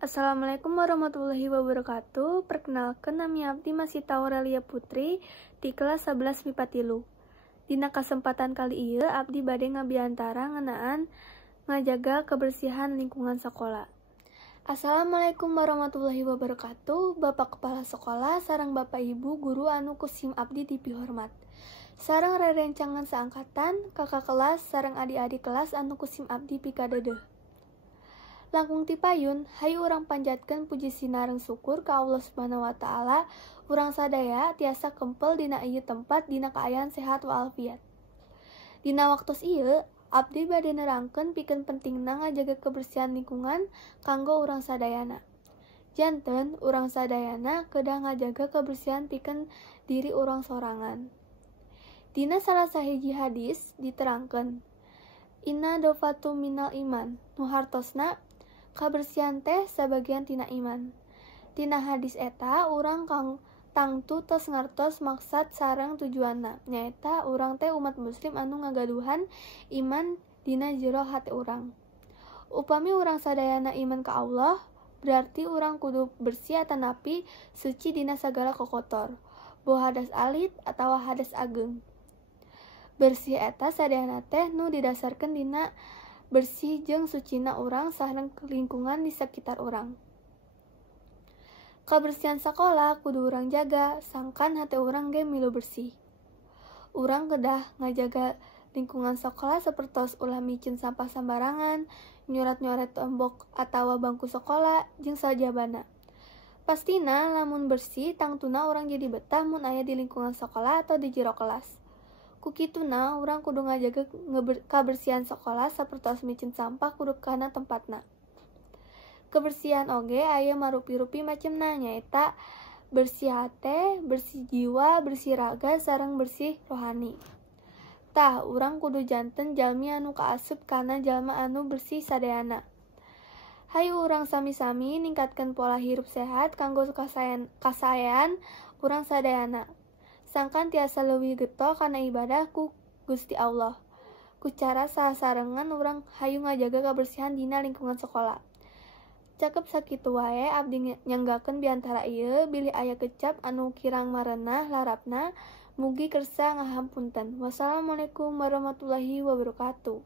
Assalamualaikum warahmatullahi wabarakatuh. Perkenalkan, nami abdi Masita Aurelia Putri di kelas 11 MIPA 3. Dina kesempatan kali ieu abdi bade ngabiantara ngeunaan ngajaga kebersihan lingkungan sekolah. Assalamualaikum warahmatullahi wabarakatuh. Bapak Kepala Sekolah sareng Bapak Ibu guru anu kusim abdi dipihormat. Sareng rerencangan seangkatan, kakak kelas sareng adik-adik kelas anu kusim abdi pikadeudeung. Langkung ti payun, hayu urang panjatkeun puji sinareng syukur ka Allah Subhanahu wa taala, urang sadaya tiasa kempel dina ieu tempat dina kaayaan sehat walafiat. Dina waktos ieu, abdi bade nerangkeun pikeun pentingna ngajaga kebersihan lingkungan kanggo urang sadayana. Janten urang sadayana kedah ngajaga kebersihan pikeun diri urang sorangan. Dina salah sahiji hadis diterangkeun, Inna dofatu minal iman, nu hartosna kabersihan teh sabagian tina iman. Tina hadis eta urang kang tangtu tos ngartos maksad sareng tujuanna, nyaeta urang teh umat muslim anu ngagaduhan iman dina jero hati urang. Upami urang sadayana iman ka Allah, berarti urang kudu bersih atanapi suci dina sagala kokotor, boh hadas alit atawa hadas ageng. Bersih eta sadayana teh nu didasarkeun dina bersih jeung sucina urang sareng lingkungan di sekitar urang. Kebersihan sekolah kudu urang jaga, sangkan hate urang ge milu bersih. Urang kedah ngajaga lingkungan sekolah sapertos ulah micin sampah sembarangan, nyoret-nyoret tembok atawa bangku sekolah jeung sajabana. Pastina lamun bersih tangtuna urang jadi betah mun aya di lingkungan sekolah atau di jero kelas. Kukituna urang kudu ngajaga kebersihan sekolah sapertos micin sampah kudu kana tempatna. Kebersihan oge aya marupi-rupi macemna, nyaeta bersih hate, bersih jiwa, bersih raga, sareng bersih rohani. Tah urang kudu janten jalmi anu kaasup kana jalma anu bersih sadayana. Hayu urang sami-sami ningkatkeun pola hirup sehat kanggo kasaean urang sadayana. Sangkan tiasa leuwih getol kana ibadah ku Gusti Allah. Ku cara sasarengan urang hayu ngajaga kebersihan dina lingkungan sekolah. Cakep sakitu wae abdi nyanggakeun biantara ieu bilih aya kecap anu kirang marenah larapna mugi kersa ngahampunten. Wassalamualaikum warahmatullahi wabarakatuh.